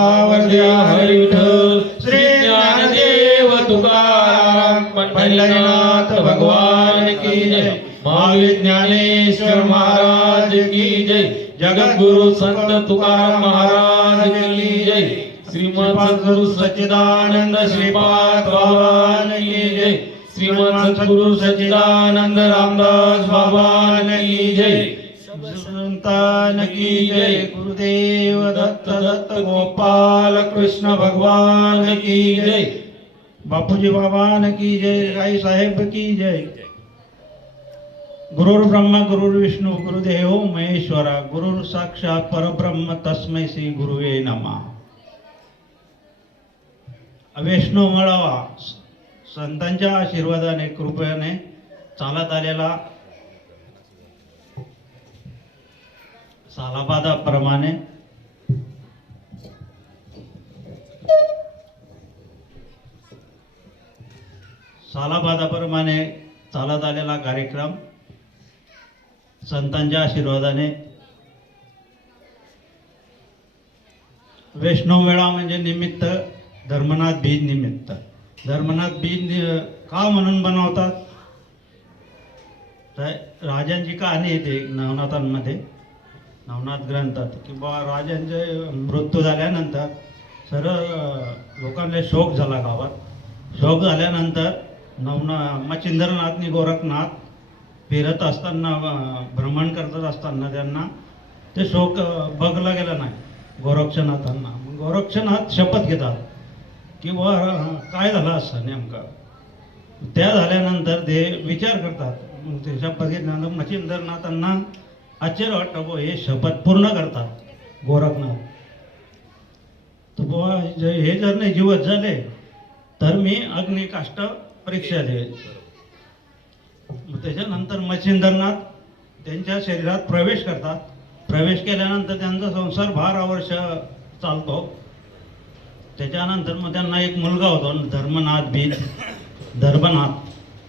वरद्या हरी विठ्ठल श्री ज्ञानदेव तुकाराम पंढरीनाथ भगवान की जय. महाविज्ञानेश्वर महाराज की जय. जगद्गुरु संत तुकाराम महाराज की जय. श्रीमद सद्गुरु सच्चिदानंद श्रीपाद भगवान की जय. श्रीमद सद्गुरु सच्चिदानंद रामदास भगवान की जय. संतान की जय गुरुदेव दत्त दत्त गोपाल कृष्ण भगवान की जय। बापूजी भगवान की जय आई साहेब की जय। गुरुर् ब्रह्मा गुरुर् विष्णू गुरुदेव महेश्वरा गुरुर साक्षात परब्रह्म तस्मै श्री गुरुवे नमा। वैष्णव मळावा संतांच्या आशीर्वादाने कृपयाने चालत आलेला सालाबादाप्रमाणे सालाबादाप्रमाणे चालत आलेला कार्यक्रम संतांच्या आशीर्वादाने वैष्णव वेळा म्हणजे निमित्त धर्मनाथ बीज निमित्त. धर्मनाथ बीज का म्हणून बनवतात? तर राजांची कहाणी येते नवनाथांमध्ये. नवनाथ ग्रंथात की राजांचे मृत्यू झाल्यानंतर सरळ लोकांना शोक झाला गावात. शोक झाल्यानंतर नवना मच्छिंद्रनाथनी गोरखनाथ फिरत असताना भ्रमण करत असताना त्यांना ते शोक बघला गेला नाही गोरक्षनाथांना. मग गोरक्षनाथ शपथ घेतात की बा काय झालं असं नेमकं? त्या झाल्यानंतर ते विचार करतात. मग ते शपथ घेतल्यानंतर मच्छिंद्रनाथांना आश्चर्य वाटतं बुवा हे शपथ पूर्ण करतात. गोरखनाथ तर बुवा हे जर नाही जीवत झाले तर मी अग्निकाष्ट परीक्षा देईल मग त्याच्यानंतर मच्छिंद्रनाथ त्यांच्या शरीरात प्रवेश करतात. प्रवेश केल्यानंतर त्यांचा संसार बारा वर्ष चालतो. त्याच्यानंतर मग त्यांना एक मुलगा होतो धर्मनाथ बीज धर्मनाथ.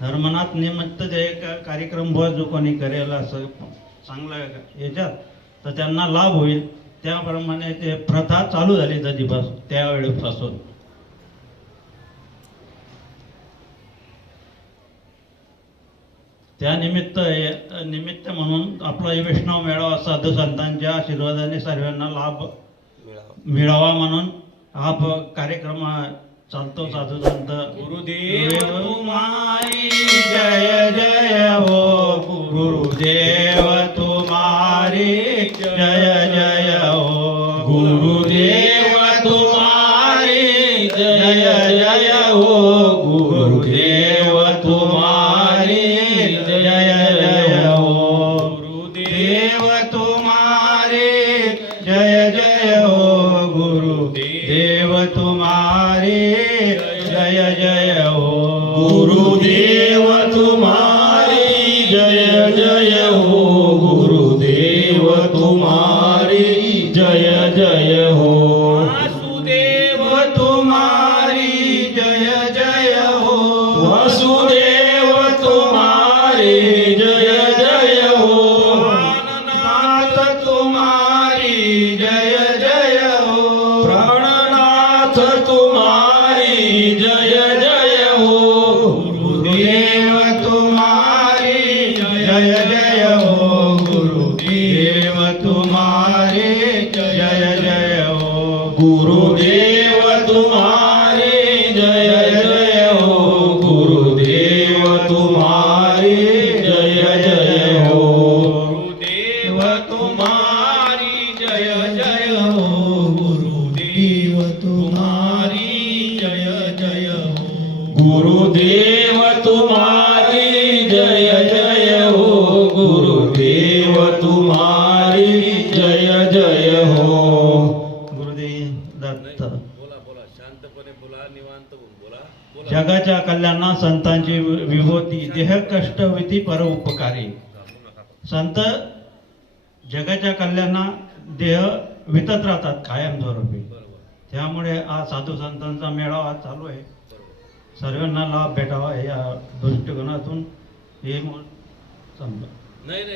धर्मनाथ निमित्त जे एक कार्यक्रम बुवा जो कोणी करेल असं चांगलं याच्यात तर त्यांना लाभ होईल. त्याप्रमाणे ते प्रथा चालू झाली कधीपासून त्यावेळेपासून. त्यानिमित्त निमित्त म्हणून आपला वैष्णव मेळावा साधू संतांच्या आशीर्वादाने सर्वांना लाभ मिळावा. म्हणून हा प- कार्यक्रम चालतो साधू संत. गुरुदेव जय. गुरुदेव तुम्हारी जय जय हो गुरुदेव तुम्हारी जय जय हो। गुरुदेव तुम्हारे जय जय हो गुरुदेव तुम्हारे जय जय हो। गुरुदेव गुरुदेव तुम्हारी जय जय हो गुरुदेव तुम्हारी जय जय हो। गुरुदेव दत्त। जगाच्या कल्याणा संतांची विभूती देह कष्ट विधी पर उपकारी। संत जगाच्या कल्याणा देह वितत राहतात कायम स्वरूपी। त्यामुळे आज साधू संतांचा मेळावा चालू आहे. सर्वांना लाभ भेटावा या दृष्टिकोनातून हे समजा नाही.